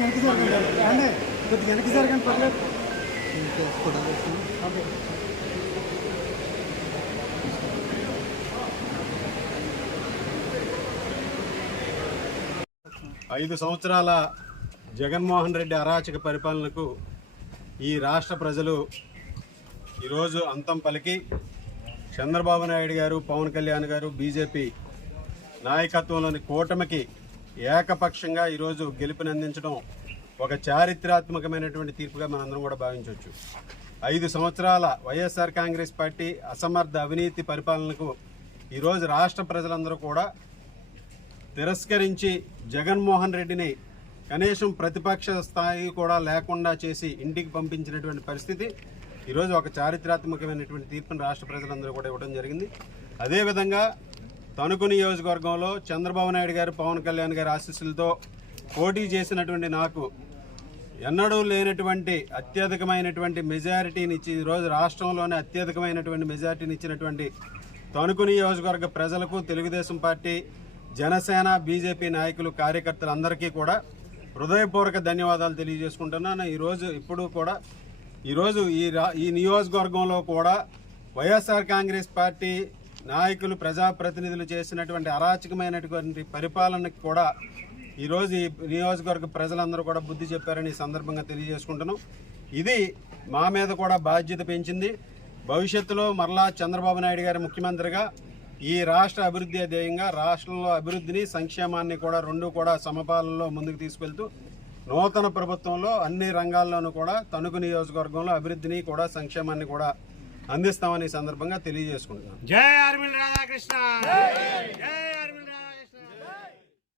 వెనక్కి జరగండి పర్లేదు. ఐదు సంవత్సరాల జగన్మోహన్ రెడ్డి అరాచక పరిపాలనకు ఈ రాష్ట్ర ప్రజలు ఈరోజు అంతం పలికి చంద్రబాబు నాయుడు గారు, పవన్ కళ్యాణ్ గారు, బీజేపీ నాయకత్వంలోని కూటమికి ఏకపక్షంగా ఈరోజు గెలుపునందించడం ఒక చారిత్రాత్మకమైనటువంటి తీర్పుగా మనందరం కూడా భావించవచ్చు. 5 సంవత్సరాల వైఎస్ఆర్ కాంగ్రెస్ పార్టీ అసమర్థ అవినీతి పరిపాలనకు ఈరోజు రాష్ట్ర ప్రజలందరూ కూడా తిరస్కరించి జగన్మోహన్ రెడ్డిని కనీసం ప్రతిపక్ష స్థాయి కూడా లేకుండా చేసి ఇంటికి పంపించినటువంటి పరిస్థితి ఈరోజు ఒక చారిత్రాత్మకమైనటువంటి తీర్పును రాష్ట్ర ప్రజలందరూ కూడా ఇవ్వడం జరిగింది. అదేవిధంగా తణుకు నియోజకవర్గంలో చంద్రబాబు నాయుడు గారు, పవన్ కళ్యాణ్ గారి ఆశీస్సులతో పోటీ చేసినటువంటి నాకు ఎన్నడూ లేనటువంటి అత్యధికమైనటువంటి మెజారిటీని ఇచ్చి ఈరోజు రాష్ట్రంలోనే అత్యధికమైనటువంటి మెజారిటీని ఇచ్చినటువంటి తణుకు నియోజకవర్గ ప్రజలకు, తెలుగుదేశం పార్టీ, జనసేన, బీజేపీ నాయకులు, కార్యకర్తలందరికీ కూడా హృదయపూర్వక ధన్యవాదాలు తెలియజేసుకుంటున్నాను. ఈరోజు ఈ నియోజకవర్గంలో కూడా వైఎస్ఆర్ కాంగ్రెస్ పార్టీ నాయకులు, ప్రజాప్రతినిధులు చేసినటువంటి అరాచకమైనటువంటి పరిపాలనకు కూడా ఈరోజు ఈ నియోజకవర్గ ప్రజలందరూ కూడా బుద్ధి చెప్పారని ఈ సందర్భంగా తెలియజేసుకుంటున్నాం. ఇది మా మీద కూడా బాధ్యత పెంచింది. భవిష్యత్తులో మరలా చంద్రబాబు నాయుడు గారి ముఖ్యమంత్రిగా ఈ రాష్ట్ర అభివృద్ధి ధ్యేయంగా రాష్ట్రంలో అభివృద్ధిని, సంక్షేమాన్ని కూడా రెండు కూడా సమపాలనలో ముందుకు తీసుకెళ్తూ నూతన ప్రభుత్వంలో అన్ని రంగాల్లోనూ కూడా తణుకు నియోజకవర్గంలో అభివృద్ధిని కూడా సంక్షేమాన్ని కూడా అందిస్తామని సందర్భంగా తెలియజేసుకుంటున్నాం. జై ఆర్మిల్ రాధాకృష్ణ.